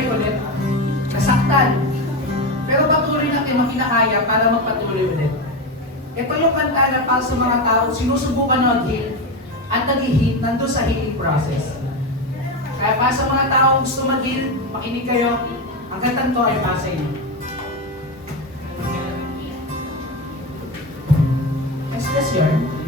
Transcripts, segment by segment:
na-try ulit. Nasaktan. Pero patuloy natin ang kinakaya para magpatuloy ulit. Ito yung kanta na para sa mga tao sinusubukan mag-heal at nag-hit nandun sa healing process. Kaya para sa mga tao gusto mag-heal, makinig kayo. Ang kantang to ay para sa inyo. Yes, yarn.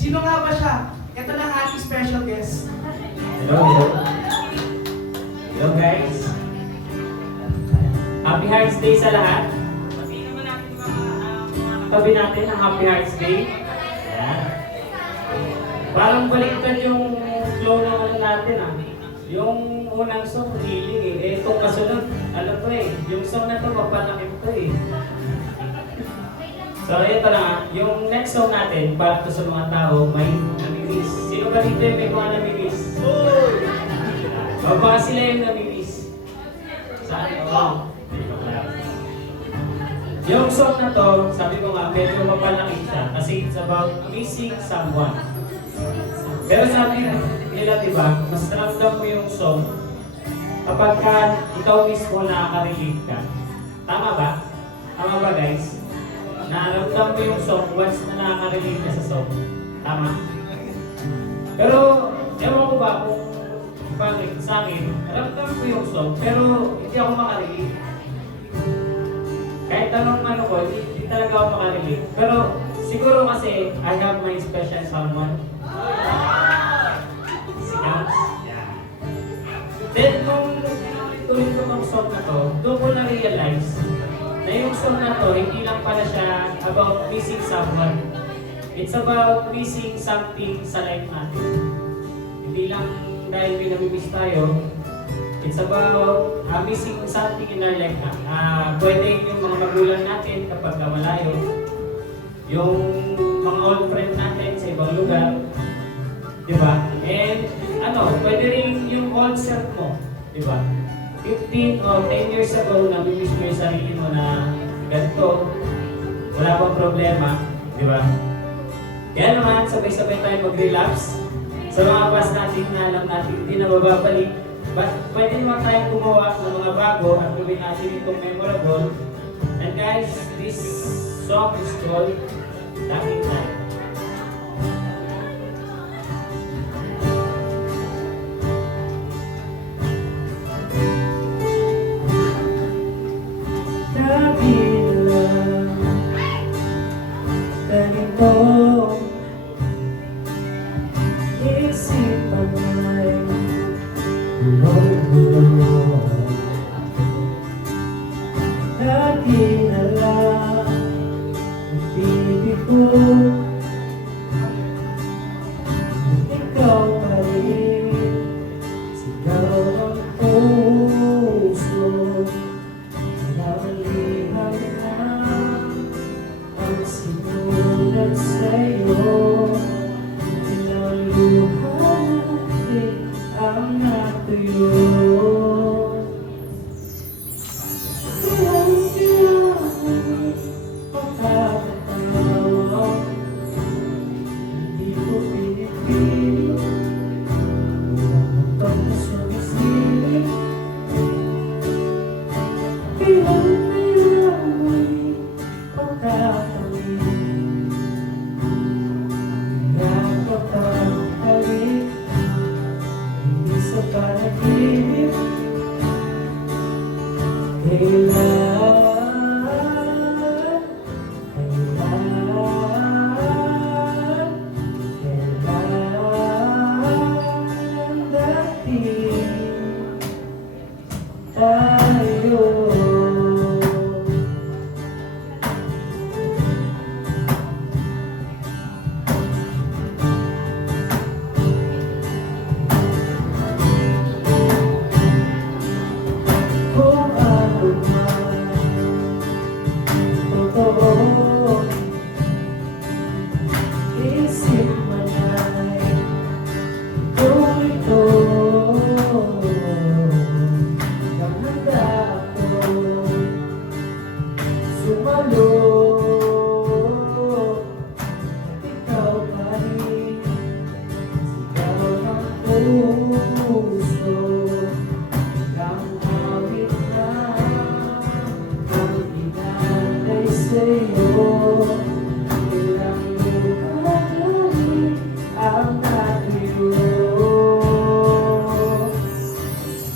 Sino nga ba siya? Ito na ang ating special guest. Hello. Hello guys. Happy Hearts Day sa lahat. Tabi natin ang Happy Hearts Day. Ayan. Parang baliktad yung flow ng ano natin ah. Yung unang song, healing eh. Itong kasunod, ano to eh. Yung song na to, papalakit to eh. So ito na, yung next song natin, para to sa mga tao, may namimiss. Sino ba dito yung may mga namimiss? O baka sila yung namimiss? Saan? Oo. Yung song na to, sabi ko nga, medyo mapalakit siya kasi it's about missing someone. Pero sabi nila, diba, mas ramdam mo yung song kapag ka ikaw mismo nakaka-relate ka. Tama ba? Tama ba guys? Naramdam ko yung song once na nakaka-relate ka sa song. Tama? Pero, ewan ko ba kung bakit sa akin, ramdam ko yung song, pero hindi ako makarelate. Kahit anong ano ko, hindi talaga ako makarelate. Pero, siguro kasi, I have my special someone. Si Ams. Yeah. Then, nung tuloy ko ng song na to, doon ko na-realize na yung song na to, hindi lang pala siya about missing someone. It's about missing something sa life natin. Hindi lang dahil may namimiss tayo, it's about missing something in our life na. Pwede yung mga magulang natin kapag malayo, yung mga old friend natin sa ibang lugar, di ba? And ano, pwede rin yung old self mo, di ba? 15 o 10 years ago, namimiss mo yung sarili mo na ganito, wala pang problema, di ba? Kaya naman, sabay-sabay tayo mag-relapse sa mga past natin na alam natin hindi na mababalik. But pwede naman tayo gumawa ng mga bago at gawin natin itong memorable. And guys, this song is called Dating Time. pag-ibig, walang muntong sumisilip, ilang ay pagkakawin. Nakapagpalik, hindi sa panaginip, kailan dating tayo. Kung ano man totoo, isip man ay ito. Nagmanda ako sumalo at ikaw pa rin sigaw ng puso. Ang awit na ang inalay sa'yo, ilang lumagali ang natuyo.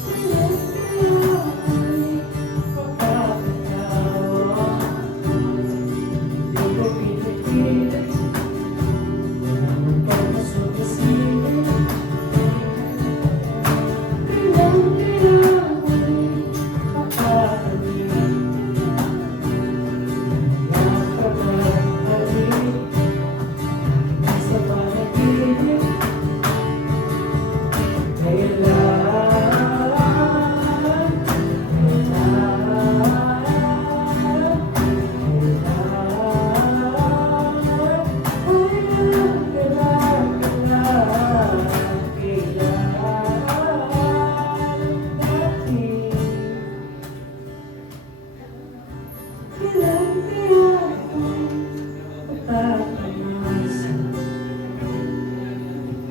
Ilang ay pagkakatawa, di ko pinipilit, walang pagmasumisilip.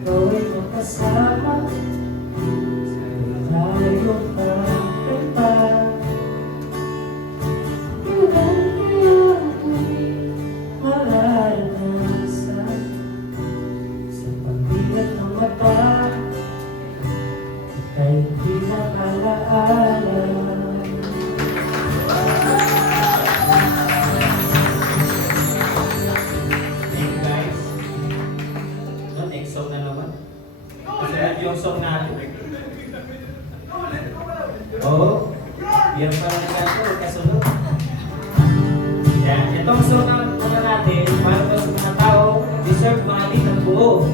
Ikaw ay makasama sa tayong pagkanta. Ilan kaya ako'y mararanasan sa pagdilat ng mata kay di nakalaala. Next song na naman. Kasunod yung song natin. Oo. Yan pa lang natin. Kasunod. Yan. Itong song na natin, para ito sa mga tao, deserve mali ng buo.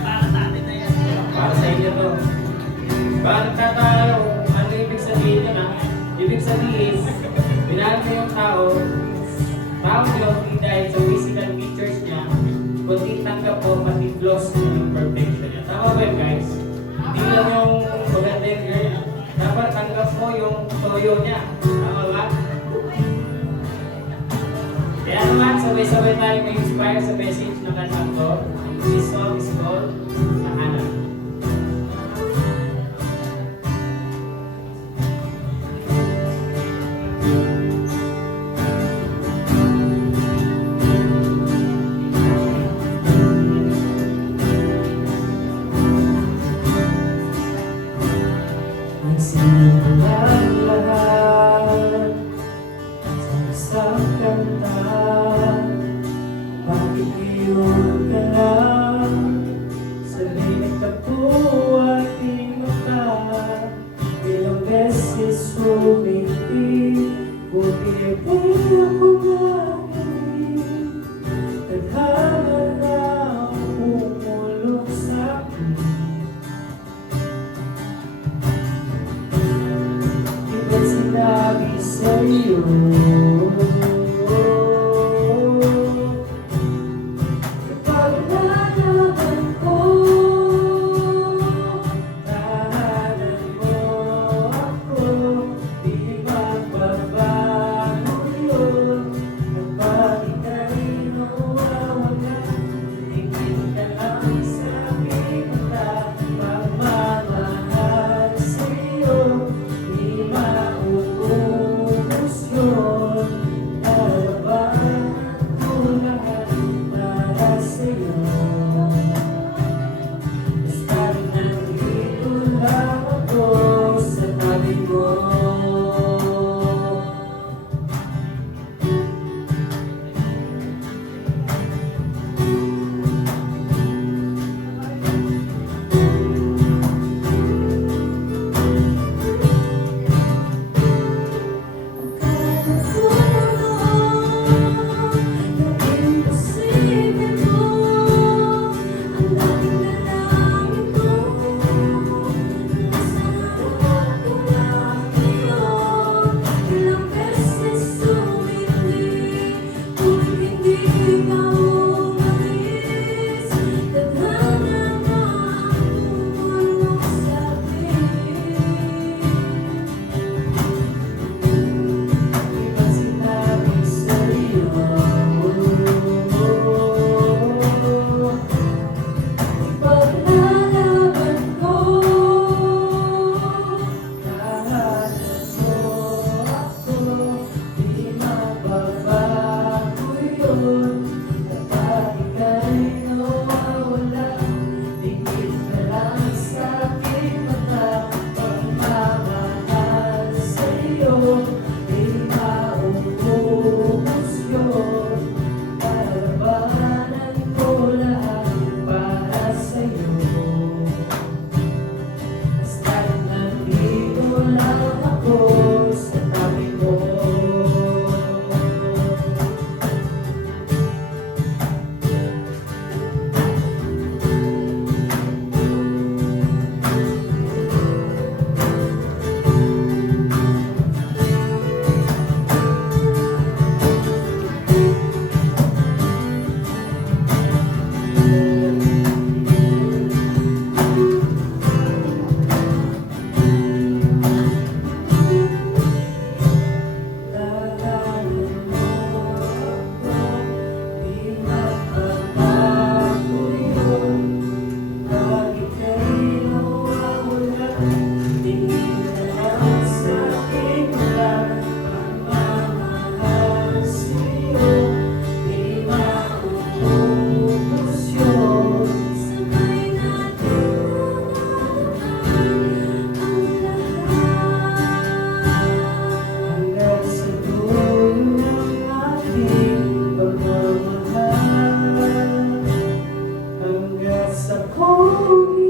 Para sa atin na yan. Para sa inyo to. Para tayo, ano ibig sabihin nyo na? Ibig sabihin, binahal na yung tao nyo, hindi dahil sa physical features niya, kundi tanggap po pati flaws ng perfection niya. Tama ba yun, guys? Hindi lang yung maganda yung girl. Dapat tanggap mo yung toyo niya. Tama ba? Kaya naman, sabay-sabay tayo may-inspire sa message ng kantang to. This song is called Tahanan. Nagsimulang lahat sa isang kanta. Bakit iyon ka lang sa linig na buhay mata? Ilang beses humiti, buti ay di ako gagawin. Tadhana na umulong sa akin. Iba't sinabi sa'yo, kapag nalaman ko, tahanan mo ako, di magbabago yun. Nang bakit ay nawawala, tingin ka lang Ipaglalaban ko lahat mo ako, di mababago yun. Kapag ika'y nawawala, tingin ka lang sa aking mata. Pagmamahal sa'yo, di mauubos yun. Lalabanan ko lahat para sa'yo. Basta't nandito lang ako sa tabi mo. Lalaban mo ako, di mababago yun. Lagi ka'y nawawala, tingin ka lang sa aking mata. Pagmamahal sa'yo, di mauubos yun. Sabay natin nalalaman ang lahat. Hanggang sa dulo ng aking pagmamahal, hanggang sa kong